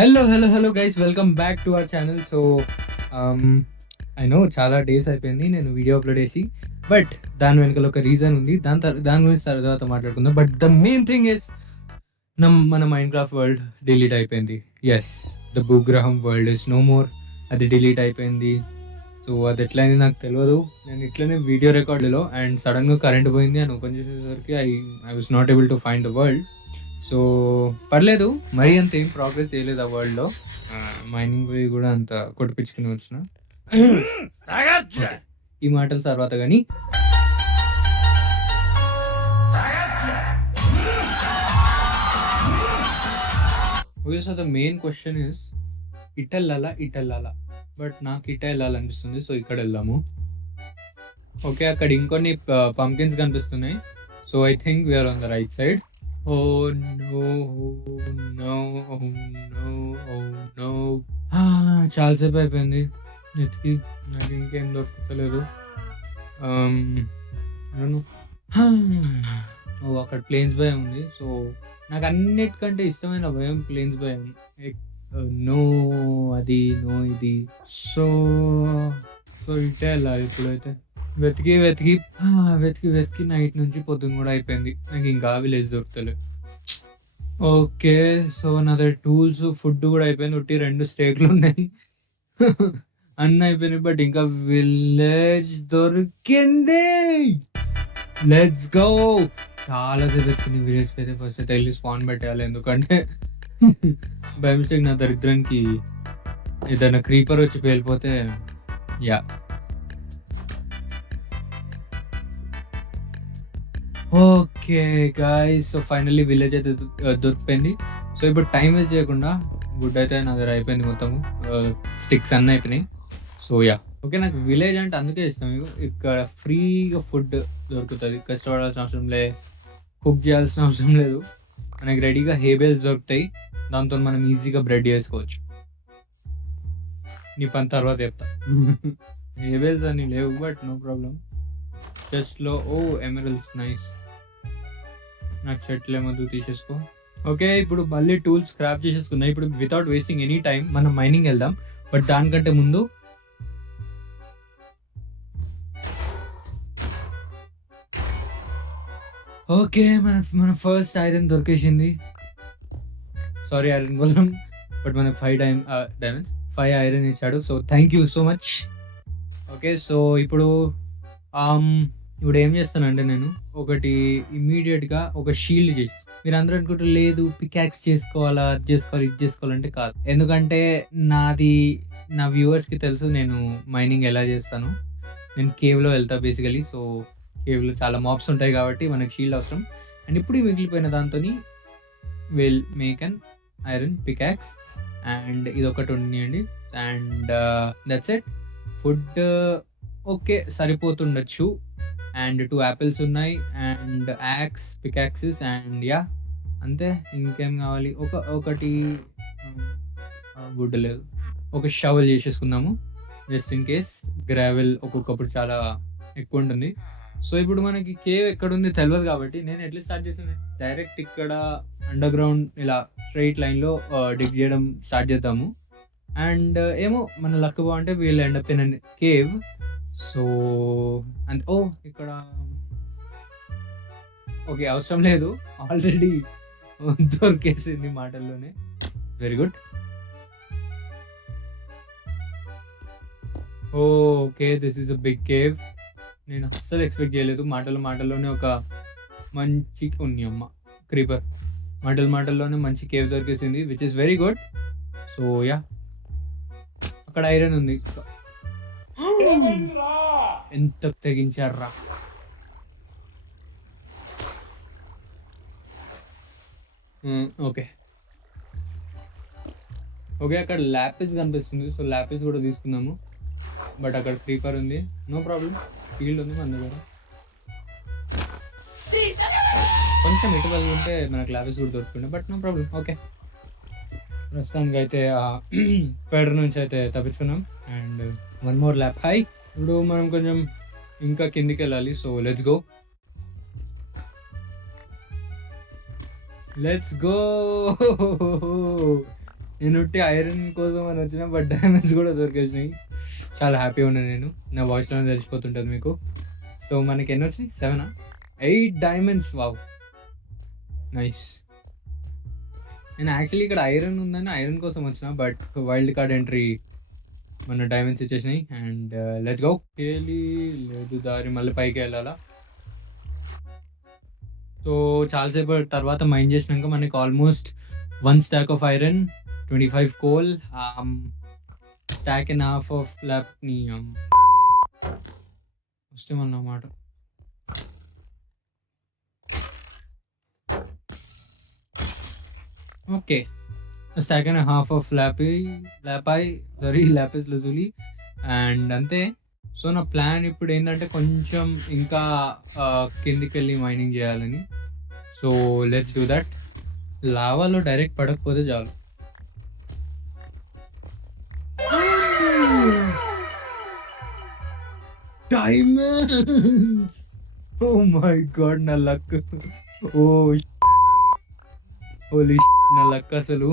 Hello guys, welcome back to our channel. So I know చాలా days అయిపోయింది నేను video upload చేసి, but దాని వెనకాల ఒక రీజన్ ఉంది. దాని గురించి తర్వాత మాట్లాడుకుందాం. But the main thing is మన మైండ్ క్రాఫ్ట్ వరల్డ్ డిలీట్ అయిపోయింది. ఎస్, ద భూగ్రహం వరల్డ్ ఇస్ నో మోర్. అది డిలీట్ అయిపోయింది. సో అది ఎట్లయింది నాకు తెలియదు. నేను ఇట్లనే వీడియో రికార్డులో అండ్ సడన్గా కరెంట్ పోయింది అని ఓపెన్ చేసేసరికి I was not able to find the world. So పర్లేదు, మరీ అంత ఏం ప్రోగ్రెస్ చేయలేదు ఆ వరల్డ్లో. మైనింగ్ పోయి కూడా అంత కొట్టిపించుకుని వచ్చిన. ఈ మాటల తర్వాత కానీ so the main question is ఇటెళ్ళాలా, బట్ నాకు ఇట వెళ్ళాలనిపిస్తుంది. సో ఇక్కడ వెళ్దాము. ఓకే, అక్కడ ఇంకొన్ని పంకిన్స్ కనిపిస్తున్నాయి. So I think we're on the right side. Oh no, oh no, oh no, oh no. చాలాసేపు అయిపోయింది ఎత్తికి, నాకు ఇంకేం దొరకలేదు. అక్కడ ప్లేన్స్ భయం ఉంది. సో నాకు అన్నిటికంటే ఇష్టమైన భయం ప్లేన్స్ భయం. నో అది, నో ఇది. సో ఇటే వెళ్ళాలి ఇప్పుడైతే. వెతికి వెతికి వెతికి వెతికి నైట్ నుంచి పొద్దున్న కూడా అయిపోయింది. నాకు ఇంకా విలేజ్ దొరుకుతలేదు. ఓకే, సో నా దగ్గర టూల్స్, ఫుడ్ కూడా అయిపోయింది. ఒకటి 2 స్టేక్లు ఉన్నాయి. అన్నీ అయిపోయినాయి, బట్ ఇంకా విలేజ్ దొరికింది. Let's go. చాలా సేపు వచ్చింది విలేజ్కి అయితే. ఫస్ట్ అయితే వెళ్ళి స్పాన్ పెట్టాలి, ఎందుకంటే బై మిస్టేక్ నా దరిద్రానికి ఏదైనా క్రీపర్ వచ్చి పేలిపోతే yeah. Okay guys, so finally village అయితే దొరికిపోయింది. సో ఇప్పుడు టైం వేస్ట్ చేయకుండా, గుడ్ అయితే నా దగ్గర అయిపోయింది మొత్తము. స్టిక్స్ అన్నీ అయిపోయినాయి. So yeah, okay. నాకు విలేజ్ అంటే అందుకే ఇష్టం. ఇక్కడ ఫ్రీగా ఫుడ్ దొరుకుతుంది, కష్టపడాల్సిన అవసరం లేదు, కుక్ చేయాల్సిన అవసరం లేదు. మనకి రెడీగా హేబేల్స్ దొరుకుతాయి, దాంతో మనం ఈజీగా బ్రెడ్ చేసుకోవచ్చు. నీ పని తర్వాత చెప్తా. హేబేల్స్ అని లేవు, బట్ నో ప్రాబ్లం. చెస్ట్లో ఎమరల్స్ నైస్. నాకు చెట్లు ఏమొద్దు, తీసేసుకో. ఓకే, ఇప్పుడు మళ్ళీ టూల్స్ స్క్రాప్ చేసేసుకున్నాయి. ఇప్పుడు వితౌట్ వేస్టింగ్ ఎనీ టైం మనం మైనింగ్ వెళ్దాం. బట్ దానికంటే ముందు ఓకే, మన ఫస్ట్ ఐరన్ దొరికేసింది. సారీ ఐరన్ కోసం, బట్ మనకు 5 డైమండ్స్ 5 ఐరన్ ఇచ్చాడు. So thank you so much. Okay, so ఇప్పుడు ఏం చేస్తానంటే నేను ఒకటి ఇమ్మీడియట్గా ఒక షీల్డ్ చేసి, మీరు అందరూ అనుకుంటారు లేదు పికాక్స్ చేసుకోవాలా, అది చేసుకోవాలి, ఇది చేసుకోవాలంటే కాదు. ఎందుకంటే నా వ్యూవర్స్కి తెలుసు నేను మైనింగ్ ఎలా చేస్తాను. నేను కేవ్లో వెళ్తా బేసికలీ. సో కేవ్లో చాలా మాబ్స్ ఉంటాయి కాబట్టి మనకి షీల్డ్ అవసరం. అండ్ ఇప్పుడు మిగిలిపోయిన దాంతో will make an iron pickaxe. And ఇది ఒకటి ఉన్నాయండి. And that's it. Food okay సరిపోతుండొచ్చు. అండ్ 2 యాపిల్స్ ఉన్నాయి. And axe, pickaxes, and yeah అంతే. ఇంకేం కావాలి? ఒకటి వుడ్ లేదు, ఒక షవల్ చేసేసుకుందాము జస్ట్ ఇన్ కేస్. గ్రావెల్ ఒక్కొక్కప్పుడు చాలా ఎక్కువ ఉంటుంది. సో ఇప్పుడు మనకి కేవ్ ఎక్కడుంది తెలియదు కాబట్టి నేను ఎట్లా స్టార్ట్ చేసాను, డైరెక్ట్ ఇక్కడ అండర్ గ్రౌండ్ ఇలా స్ట్రైట్ లైన్లో డిగ్ చేయడం స్టార్ట్ చేద్దాము. అండ్ ఏమో మన లక్ బాగుంటే వీళ్ళు end up in cave. So and ఇక్కడ ఓకే అవసరం లేదు, ఆల్రెడీ దొరికేసింది మాటల్లోనే. Very good. Okay, this is a big cave. నేను అస్సలు ఎక్స్పెక్ట్ చేయలేదు. మాటల్లోనే ఒక మంచి అమ్మ క్రీపర్ మాటల్లోనే మంచి కేవ్ దొరికేసింది, which is very good. So yeah, అక్కడ ఐరన్ ఉంది. ఎంత తెగించారా. ఓకే, అక్కడ ల్యాపిస్ కనిపిస్తుంది. సో ల్యాపిస్ కూడా తీసుకుందాము. బట్ అక్కడ క్రీపర్ ఉంది, నో ప్రాబ్లం. ఫీల్డ్ ఉంది మన దగ్గర. కొంచెం ఇటువల్ ఉంటే మనకు ల్యాపిస్ కూడా దొరుకుతుండే, బట్ నో ప్రాబ్లం. ఓకే, ప్రస్తుతానికి అయితే పేడ నుంచి అయితే తప్పించుకున్నాం. And 1 more lap. హై, ఇప్పుడు మనం కొంచెం ఇంకా కిందికి వెళ్ళాలి. So let's go. Let's go. నేను ఉట్టి ఐరన్ కోసం అని వచ్చిన, బట్ డైమండ్స్ కూడా దొరికేసినాయి. చాలా హ్యాపీగా ఉన్నాను నేను. నా వాయిస్లోనే తెలిసిపోతుంటుంది మీకు. సో మనకి ఎన్ని వచ్చినాయి? 7 8 డైమండ్స్. Wow, nice. నేను యాక్చువల్లీ ఇక్కడ ఐరన్ ఉందని ఐరన్ కోసం వచ్చిన, బట్ వైల్డ్ కార్డ్ ఎంట్రీ మన డైమండ్స్ ఇచ్చేసినాయి. And let's go. లేదు దారి మళ్ళీ పైకి వెళ్ళాలా. సో చాలాసేపు తర్వాత మైండ్ చేసినాక మనకి almost 1 stack of iron, 25 coal, stack and half of ల్యాప్ని వస్తామన్నమాట. Okay, stack and half of lapis lazuli and అంతే. సో నా ప్లాన్ ఇప్పుడు ఏంటంటే కొంచెం ఇంకా కిందికి వెళ్ళి మైనింగ్ చేయాలని. So let's do that. లావాలో డైరెక్ట్ పడకపోతే చాలు. డైమండ్స్! ఓ మై గాడ్, నా లక్. ఓ హోలీ నా లక్ అసలు.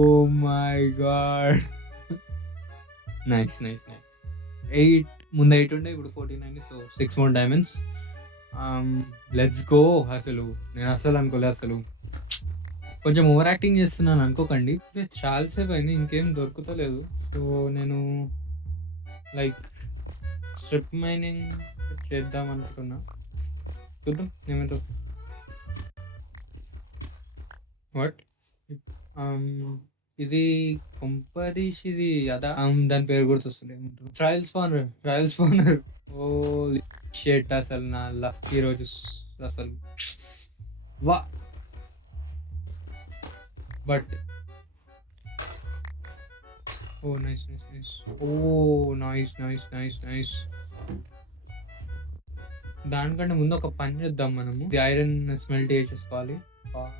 Oh my god, nice nice nice. 8 ముందు 8 ఉండే, ఇప్పుడు 49. So 6 more diamonds. Let's go. అసలు నేను అస్సలు అనుకోలేదు. అసలు కొంచెం ఓవర్ యాక్టింగ్ చేస్తున్నాను అనుకోకండి. చాలాసేపు అయింది, ఇంకేం దొరుకుతలేదు. సో నేను లైక్ స్ట్రిప్ మైనింగ్ చేద్దాం అనుకున్నా. చూద్దాం ఏమైతే. వాట్ ఇది కొంపదీష్, ఇది అదా దాని పేరు గుర్తొస్తుంది. Trial spanner. ఓ షేట్, అసలు నా లక్ ఈరోజు అసలు. వా, but oh nice nice nice. Oh nice nice nice nice. దానికంటే ముందు ఒక పని చేద్దాం మనము. ఐరన్ స్మెల్ట్ చేసేసుకోవాలి.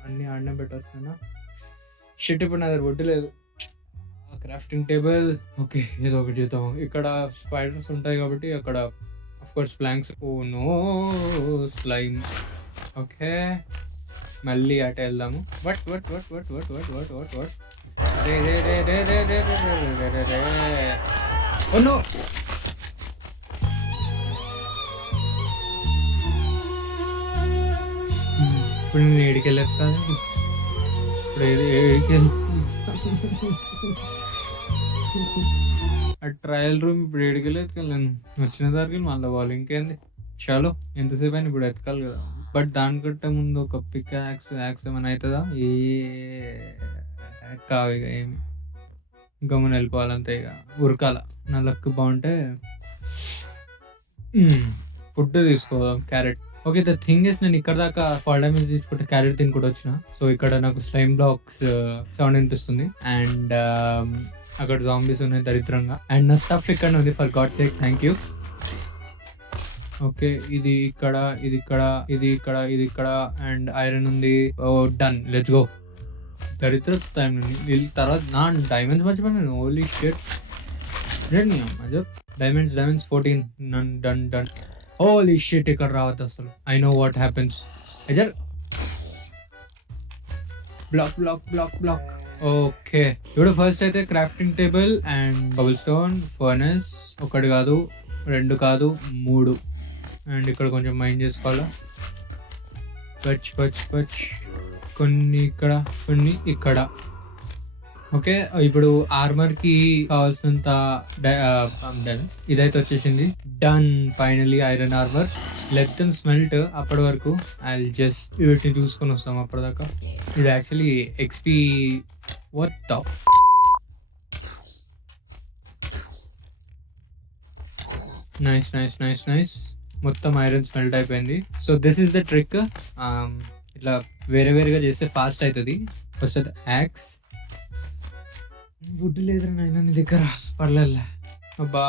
అన్ని ఆడనే పెట్టొస్తున్నా. షిట్, ఇప్పుడు నా దగ్గర వడ్డు లేదు. Crafting table. ఓకే, ఏదో ఒకటి చేద్దాం. ఇక్కడ స్పైడర్స్ ఉంటాయి కాబట్టి అక్కడ of course planks. Oh no, slime. Okay, మళ్ళీ అటే వెళ్దాము. వట్ వట్ వట్ వట్ వట్ వట్ వట్ వట్ వట్ రే రే రే రే రే రే రే రే రే రే. ఓ నో, ఇప్పుడు నేను ఏడికి వెళ్ళేస్తాను. ఆ ట్రయల్ రూమ్ ఇప్పుడు ఏడికెళ్ళి ఎత్తుకెళ్ళాను. వచ్చిన దానికి మళ్ళీ వాళ్ళు ఇంకేంది. చాలు, ఎంతసేపు అయినా ఇప్పుడు ఎత్తుకాలి కదా. బట్ దానికంటే ముందు ఒక పిక్ యాక్స్ ఏమైనా అవుతుందా? ఏ కావు, ఇక ఏమి గమ్మున వెళ్ళిపోవాలంతే. ఇక ఉరకాల. నా లక్ బాగుంటే ఫుడ్ తీసుకోదాం. Carrot. Okay, the thing is, నేను ఇక్కడ దాకా 4 diamonds తీసుకుంటే క్యారెట్ తినుకుంటూ వచ్చిన. సో ఇక్కడ నాకు స్లైమ్ బ్లాక్స్ సౌండ్ వినిపిస్తుంది. అండ్ అక్కడ జాంబీస్ ఉన్నాయి దరిద్రంగా. అండ్ నా స్టఫ్ ఇక్కడ ఉంది, for God sake. Thank you. Okay, ఇది ఇక్కడ, ఇది ఇక్కడ, ఇది ఇక్కడ, ఇది ఇక్కడ. అండ్ ఐరన్ ఉంది. Oh done, let's go. దరిద్ర టైం నుండి తర్వాత నా డైమండ్స్ మర్చిపోయాను. Only shit. Diamonds 14. Done done. Holy shit, ఇక్కడ రావద్దు అసలు. I know what happens. ఎజర్ బ్లాక్. ఓకే, ఇప్పుడు ఫస్ట్ అయితే crafting table and cobblestone furnace. 1 కాదు, 2 కాదు, 3. అండ్ ఇక్కడ కొంచెం మైండ్ చేసుకోవాలా. పచ్ కొన్ని ఇక్కడ, కొన్ని ఇక్కడ. ఓకే, ఇప్పుడు ఆర్మర్ కి కావాల్సినంత ఇదైతే వచ్చేసింది. Done, finally iron armour. Let them smelt. అప్పటి వరకు ఐ జస్ట్ వీటిని చూసుకొని వస్తాం. అప్పటిదాకా ఇది actually XP. What the nice. మొత్తం ఐరన్ స్మెల్ట్ అయిపోయింది. So this is the trick. ఇట్లా వేరేగా చేస్తే ఫాస్ట్ అవుతుంది. ఫస్ట్ అయితే యాక్స్. వుడ్ లేదురా నాయన నీ దగ్గర. పర్లేదు. అబ్బా,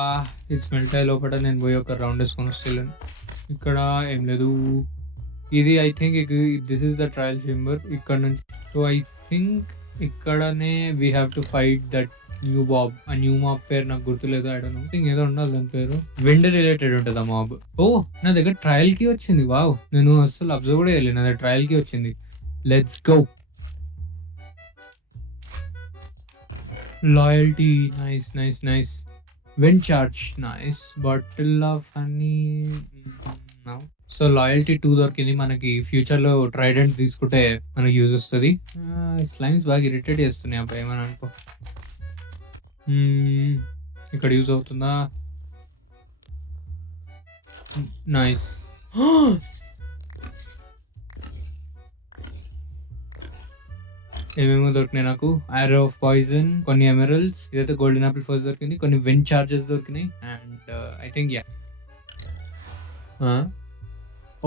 ఇది స్మెల్ట్ అయ్యే లోపల నేను పోయి ఒక రౌండ్ వేసుకొని వస్తాను. ఇక్కడ ఏం లేదు. ఇది I think this is the trial chamber. ఇక్కడ నుంచి. సో ఐ థింక్ ఇక్కడనే we have to fight that new Bob. ఆ న్యూ మాబ్ పేరు నాకు గుర్తులేదు. ఐ డోంట్ నో, థింక్ ఏదో ఉండాలి దాని పేరు. విండ్ రిలేటెడ్ ఉంటుంది ఆ మాబ్. ఓ, నా దగ్గర ట్రయల్ కి వచ్చింది. వావ్, నేను అసలు అబ్జర్వ్ కూడా చేయలేదు. నా దగ్గర ట్రయల్ కి వచ్చింది. Let's go. Loyalty nice. Wind charge nice. Bottle of honey no. So loyalty 2 దొరికింది మనకి. ఫ్యూచర్లో ట్రైడెంట్ తీసుకుంటే మనకి యూజ్ వస్తుంది. స్లైమ్స్ బాగా ఇరిటేట్ చేస్తున్నాయి అబ్బాయి ఏమని అనుకో. ఇక్కడ యూజ్ అవుతుందా? నైస్. ఏమేమో దొరికినాయి నాకు. ఆరో ఆఫ్ పాయిజన్, కొన్ని ఎమరల్డ్స్, ఇదైతే గోల్డెన్ ఆపిల్ ఫస్ట్ దొరికింది, కొన్ని విండ్ చార్జెస్ దొరికినాయి and I think yeah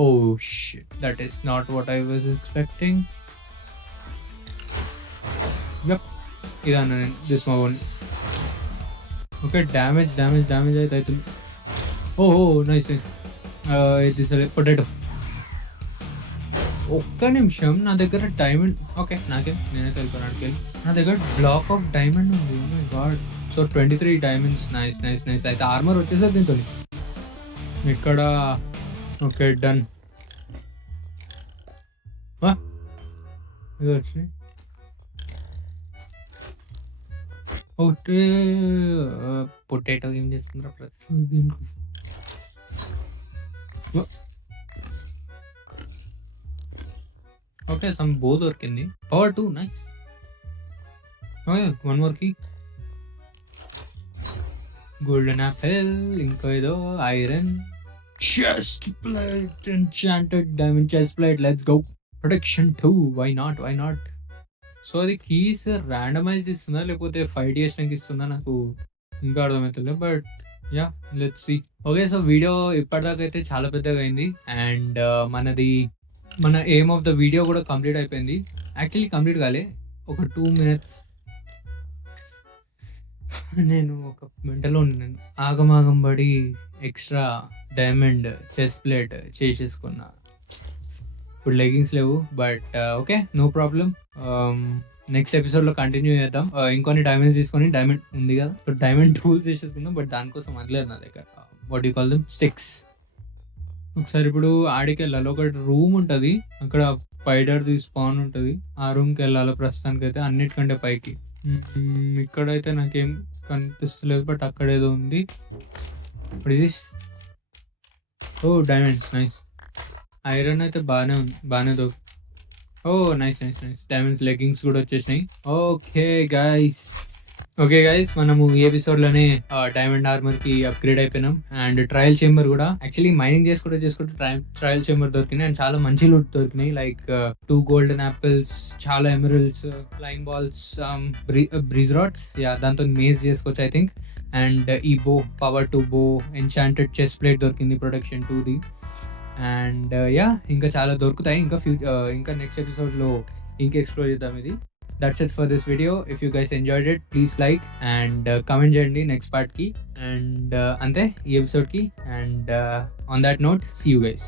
oh shit that is not what I was expecting. Yup ఇదన్నా నేను this my own. Okay damage అయితే అవుతుంది. Oh nice. ఇది సరే పొటాటో. ఒక్క నిమిషం, నా దగ్గర డైమండ్. ఓకే నేనే తెలుపున్నాను. నా దగ్గర బ్లాక్ ఆఫ్ డైమండ్ ఉంది. Oh my god. So 23 diamonds. Nice. అయితే ఆర్మర్ వచ్చేసరికి దీంతో ఇక్కడ. Okay done. ఇది వచ్చి ఒకటి పొటాటో ఏం చేస్తుందా ప్లస్ దీనికోసం. ఓకే సమ్ బో దొరికింది. Power 2 nice. Okay one more key. Golden apple, ఇంకా ఏదో iron chest plate, enchanted diamond chest plate. Let's go. Protection 2 why not. So అది కీస్ ర్యాండమైజ్ ఇస్తుందా లేకపోతే ఫైట్ చేసినాక ఇస్తుందా నాకు ఇంకా అర్థమవుతుంది. But yeah let's see. Okay so video ఇప్పటిదాకా అయితే చాలా పెద్దగా అయింది అండ్ మన ఎయిమ్ ఆఫ్ ద వీడియో కూడా కంప్లీట్ అయిపోయింది. యాక్చువల్లీ కంప్లీట్ కాలే, ఒక 2 minutes నేను ఒక మెంటలో ఉన్నాను. ఆగం పడి ఎక్స్ట్రా డైమండ్ చెస్ట్ ప్లేట్ చేసేసుకున్నా. ఇప్పుడు లెగ్గింగ్స్ లేవు but okay no problem. Next ఎపిసోడ్లో కంటిన్యూ చేద్దాం. ఇంకొన్ని డైమండ్స్ తీసుకొని, డైమండ్ ఉంది కదా సో డైమండ్ టూల్స్ చేసేసుకుందాం. బట్ దానికోసం వదిలేదు నా దగ్గర. What you call them, sticks. ఒకసారి ఇప్పుడు ఆడికి వెళ్ళాలి. ఒకటి రూమ్ ఉంటుంది అక్కడ, స్పైడర్ది స్పాన్ ఉంటుంది. ఆ రూమ్కి వెళ్ళాలి ప్రస్తుతానికి అయితే, అన్నిటికంటే పైకి. ఇక్కడైతే నాకేం కనిపిస్తలేదు బట్ అక్కడ ఏదో ఉంది. ఇప్పుడు ఇది ఓ డైమండ్స్ నైస్. ఐరన్ అయితే బాగానే ఓ నైస్. డైమండ్స్ లెగ్గింగ్స్ కూడా వచ్చేసినాయి. ఓకే గైస్ మనము ఈ ఎపిసోడ్లోనే డైమండ్ ఆర్మర్ కి అప్గ్రేడ్ అయిపోయినాం. అండ్ ట్రయల్ చేంబర్ కూడా యాక్చువల్లీ మైనింగ్ చేసుకుంటూ ట్రయల్ చేంబర్ దొరికినాయి అండ్ చాలా మంచి లూట్ దొరికినాయి. లైక్ 2 గోల్డెన్ యాపిల్స్, చాలా emeralds, flying balls, breeze rods. దాంతో మేజ్ చేసుకోవచ్చు ఐ థింక్. అండ్ ఈ బో, పవర్ 2 బో, ఎన్చాంటెడ్ చెస్ట్ ప్లేట్ దొరికింది ప్రొటెక్షన్ 2ది. అండ్ ఇంకా చాలా దొరుకుతాయి. ఇంకా నెక్స్ట్ ఎపిసోడ్లో ఇంకా ఎక్స్ప్లోర్ చేద్దాం ఇది. That's it for this video. If you guys enjoyed it, please like and comment చేయండి next part ki. And అంతే ఈ episode ki. And on that note, see you guys.